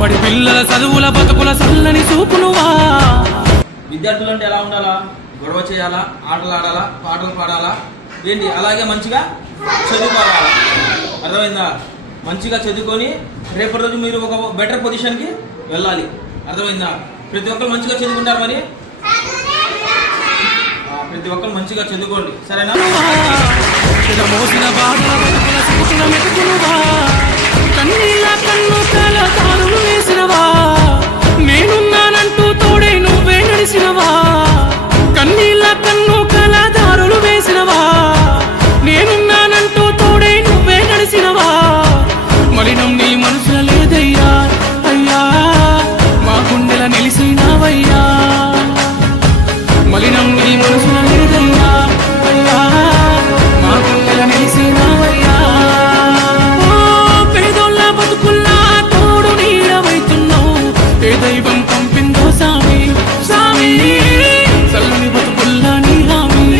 బడి పిల్లల చదువుల బతుకుల చల్లని చూపునువా. విద్యార్థులు అంటే ఎలా ఉండాలా? గొడవ చేయాలా, ఆటలు ఆడాలా, పాటలు పాడాలా, ఏంటి అలాగే మంచిగా చదువుకోవాలా. అర్థమైందా? మంచిగా చదువుకొని రేపటి రోజు మీరు ఒక బెటర్ పొజిషన్కి వెళ్ళాలి. అర్థమైందా? ప్రతి ఒక్కరు మంచిగా చదువుకుంటారు. మరి ప్రతి ఒక్కరు మంచిగా చదువుకోండి, సరేనా? మోసిన బాధల బతుకుల చూసిన మెతుకునువా. కన్నీళ్ళ కన్ను కల